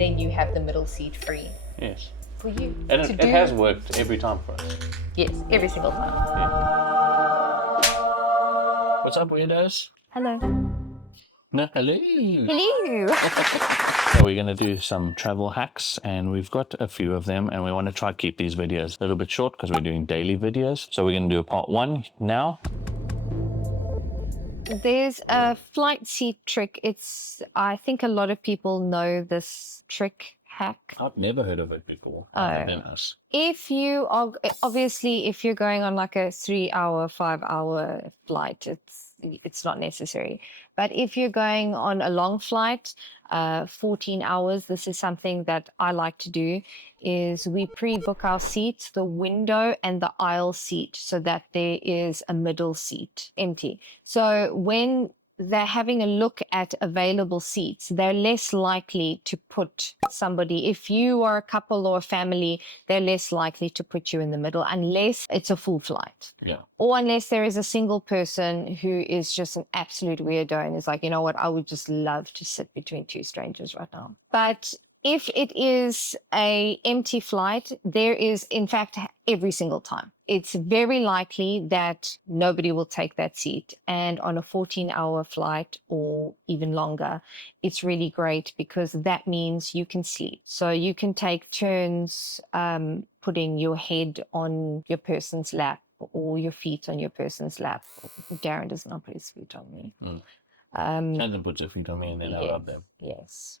then you have the middle seat free. Yes. For you. And it has worked every time for us. Yes, every single time. Yeah. What's up, weirdos? Hello. No, hello. Hello. So we're going to do some travel hacks, and we've got a few of them, and we want to try to keep these videos a little bit short because we're doing daily videos. So we're going to do a part 1 now. There's a flight seat trick. I think a lot of people know this trick hack. I've never heard of it before. Other than us. If you are, obviously, if you're going on like a 3-hour, 5-hour flight, it's not necessary. But if you're going on a long flight, 14 hours, this is something that I like to do, is we pre-book our seats, the window and the aisle seat, so that there is a middle seat empty. So when they're having a look at available seats, they're less likely to put somebody, if you are a couple or a family, they're less likely to put you in the middle unless it's a full flight. Yeah. Or unless there is a single person who is just an absolute weirdo and is like, you know what, I would just love to sit between two strangers right now. But if it is a empty flight, there is, in fact, every single time, it's very likely that nobody will take that seat. And on a 14-hour flight or even longer, it's really great because that means you can sleep. So you can take turns putting your head on your person's lap or your feet on your person's lap. Darren does not put his feet on me. Tanzinne puts her feet on me and then I rub them. Yes.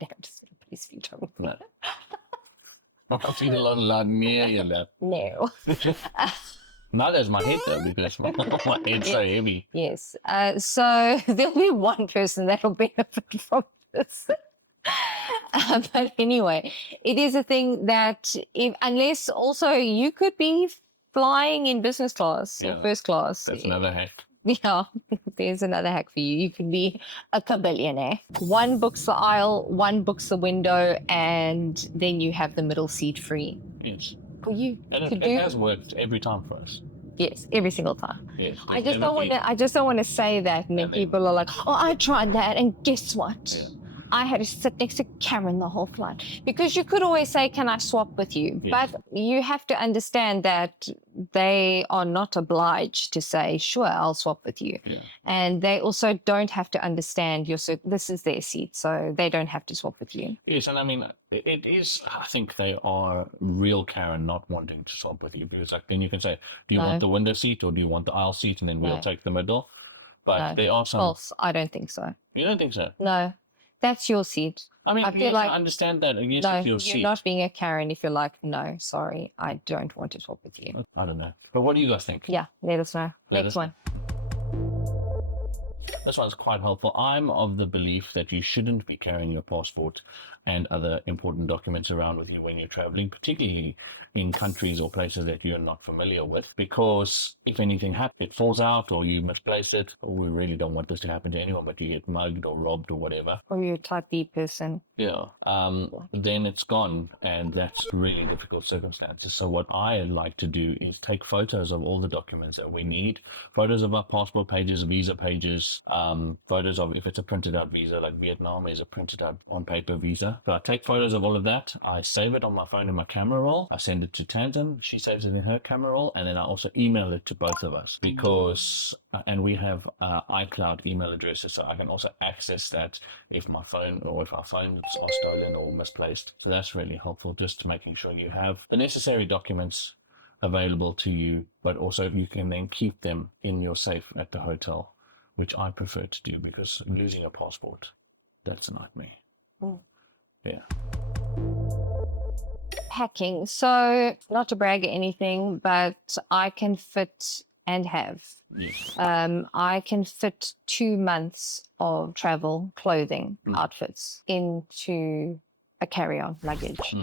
Darren doesn't put his feet on me. No. I feel a lot near your lap. No. Not as my head though, because my head's so heavy. Yes. So there'll be one person that'll benefit from this. But anyway, it is a thing that unless also you could be flying in business class or first class. That's another hack. Yeah, there's another hack for you. You can be a kabillionaire. One books the aisle, one books the window, and then you have the middle seat free. Yes. For you and to it do. has worked every time for us. Yes, every single time. Yes. I just don't want to say that, and then people are like, "Oh, I tried that, and guess what? Yeah. I had to sit next to Karen the whole flight." Because you could always say, "Can I swap with you?" Yes. But you have to understand that they are not obliged to say, "Sure, I'll swap with you." Yeah. And they also don't have to understand this is their seat, so they don't have to swap with you. Yes, and I mean, it is, I think they are real Karen not wanting to swap with you, because like then you can say, do you want the window seat or do you want the aisle seat, and then we'll take the middle. But there are some... False. I don't think so. You don't think so? No. That's your seat. I mean, I feel like I understand that. Yes, no, it's your seat. You're not being a Karen if you're like, no, sorry, I don't want to swap with you. I don't know. But what do you guys think? Yeah, let us know. Next one. This one's quite helpful. I'm of the belief that you shouldn't be carrying your passport and other important documents around with you when you're traveling, particularly in countries or places that you're not familiar with, because if anything happens, it falls out or you misplace it, or we really don't want this to happen to anyone, but you get mugged or robbed or whatever. Or you're a type B person. Yeah. Then it's gone, and that's really difficult circumstances. So what I like to do is take photos of all the documents that we need, photos of our passport pages, visa pages, photos of if it's a printed out visa, like Vietnam is a printed out on paper visa. So I take photos of all of that. I save it on my phone in my camera roll. I send it to Tanzinne. She saves it in her camera roll, and then I also email it to both of us because, and we have iCloud email addresses, so I can also access that if my phone or if our phones are stolen or misplaced. So that's really helpful, just making sure you have the necessary documents available to you, but also you can then keep them in your safe at the hotel, which I prefer to do because losing a passport, that's a nightmare. Yeah. Packing. So not to brag or anything, but I can fit and have. Yes. I can fit 2 months of travel clothing outfits into a carry-on luggage.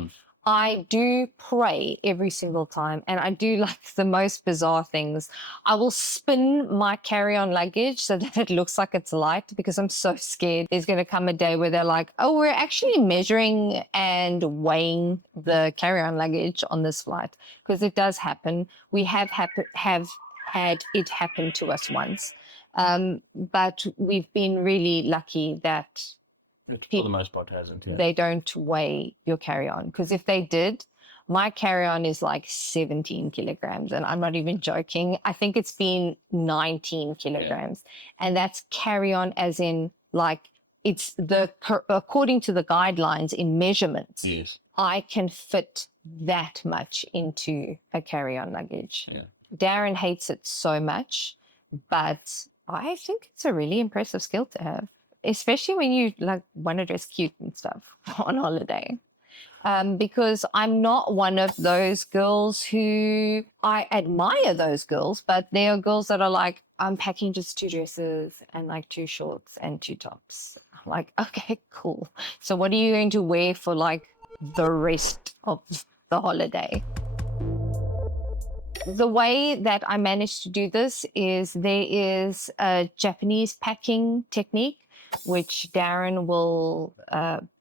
I do pray every single time, and I do like the most bizarre things. I will spin my carry-on luggage so that it looks like it's light because I'm so scared there's going to come a day where they're like, oh, we're actually measuring and weighing the carry-on luggage on this flight, because it does happen. We have had it happen to us once, but we've been really lucky that It, for the most part, hasn't. Yeah. They don't weigh your carry-on, because if they did, my carry-on is like 17 kilograms, and I'm not even joking. I think it's been 19 kilograms, and that's carry-on as in like it's according to the guidelines in measurements. Yes. I can fit that much into a carry-on luggage. Yeah. Darren hates it so much, but I think it's a really impressive skill to have, especially when you like want to dress cute and stuff on holiday. Because I'm not one of those girls who I admire those girls, but there are girls that are like, I'm packing just 2 dresses and like 2 shorts and 2 tops. I'm like, okay, cool. So what are you going to wear for like the rest of the holiday? The way that I managed to do this is there is a Japanese packing technique, which Darren will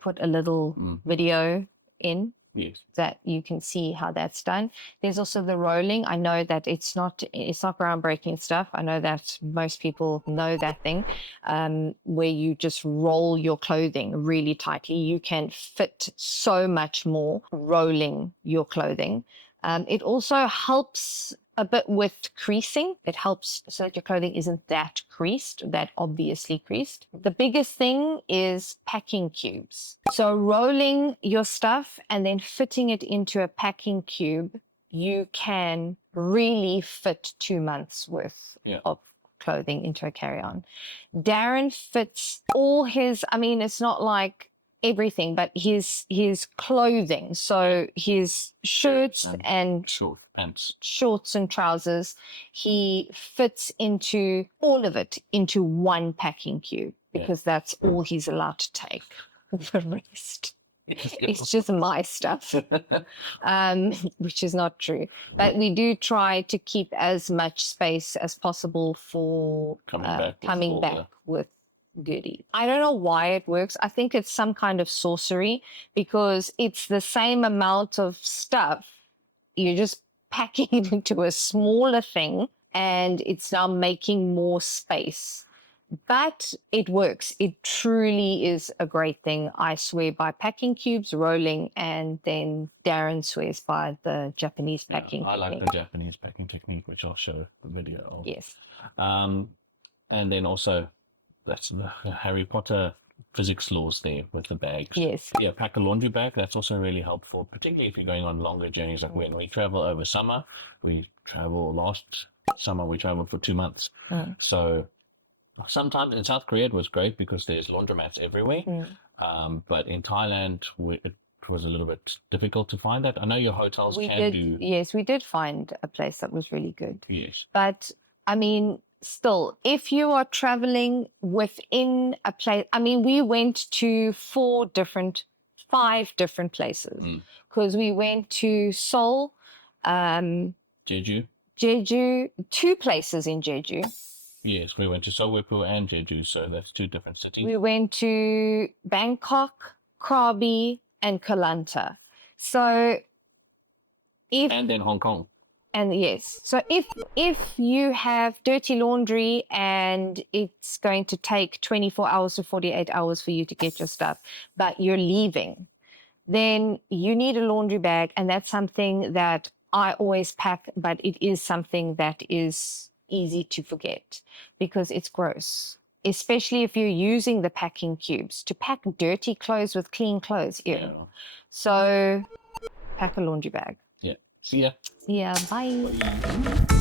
put a little video in. Yes. That you can see how that's done. There's also the rolling. I know that it's not groundbreaking stuff. I know that most people know that thing, where you just roll your clothing really tightly. You can fit so much more rolling your clothing. It also helps a bit with creasing. It helps so that your clothing isn't that creased, that obviously creased. The biggest thing is packing cubes. So rolling your stuff and then fitting it into a packing cube, you can really fit 2 months worth of clothing into a carry-on. Darren fits all his, I mean, it's not like everything, but his clothing, so his shirts and shorts and trousers, he fits into all of it into one packing cube, because that's all he's allowed to take. The rest, it's just my stuff, which is not true. But we do try to keep as much space as possible for coming back with goodies. I don't know why it works. I think it's some kind of sorcery, because it's the same amount of stuff. You're just packing it into a smaller thing, and it's now making more space. But it works. It truly is a great thing. I swear by packing cubes, rolling, and then Darren swears by the Japanese packing technique. I like the Japanese packing technique, which I'll show the video of. Yes. And then also, that's the Harry Potter physics laws there with the bags. Yes. Yeah, pack a laundry bag. That's also really helpful, particularly if you're going on longer journeys. Like when we travel over summer, last summer we traveled for 2 months. So sometimes in South Korea it was great because there's laundromats everywhere. But in Thailand, it was a little bit difficult to find that. I know your hotels do. Yes, we did find a place that was really good. Yes. But I mean, still, if you are traveling within a place, I mean, we went to 5 different places, because we went to Seoul, Jeju, 2 places in Jeju. Yes, we went to Seoul, Wipu, and Jeju, so that's 2 different cities. We went to Bangkok, Krabi, and Koh Lanta. So and then Hong Kong. And yes, so if you have dirty laundry and it's going to take 24 hours to 48 hours for you to get your stuff, but you're leaving, then you need a laundry bag. And that's something that I always pack, but it is something that is easy to forget because it's gross, especially if you're using the packing cubes to pack dirty clothes with clean clothes. Yeah. So pack a laundry bag. Yeah. See ya. See ya. Bye.